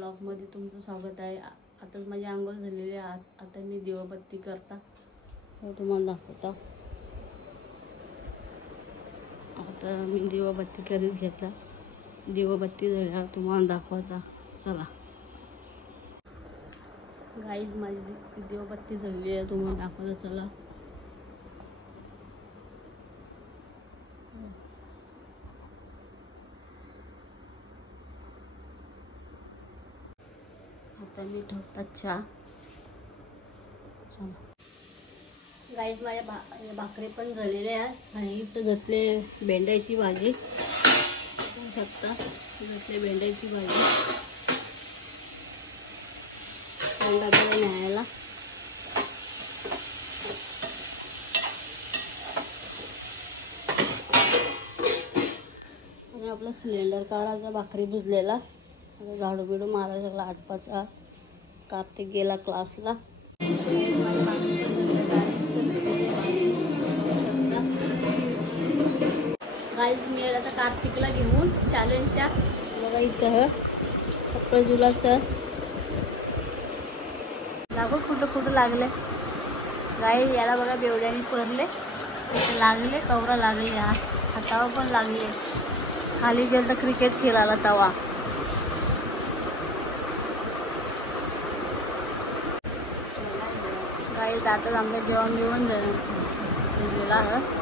ब्लॉगमध्ये तुमचं स्वागत आहे। आताच माझी आंघोळ झालेली आहे। आता मी दिवाबत्ती करता हे तुम्हाला दाखवतो। आता मी दिवाबत्ती करीत घेतला। दिवाबत्ती झाल्यावर तुम्हाला दाखवता। चला गाईज, माझी दिवाबत्ती झाली आहे, तुम्हाला दाखवता। चला आता मी ठेवतात चहा। गाईज, माझ्या भाकरी पण झालेल्या आहेत आणि इथं घेतले भेंड्याची भाजी। बघू शकता, घेतले भेंड्याची भाजी डब्याला न्यायला। आणि आपला सिलेंडर काढायचा, भाकरी भुजलेला। झाडू बिडू मारायला लागला 8-5। कार्तिक गेला क्लासला। गाईज, मी आता कार्तिकला घेऊन चॅलेंजच्या बघा इथं कपडे धुलाचं दाखव कुठं लागले। गाईज, याला बघा बेवड्याने पडले, लागले कवरा लागले, हातावर पण लागले। खाली गेलं तर क्रिकेट खेळायला तवा। गाईज, आता आमचं जेवण बिवण झालेलं आहे।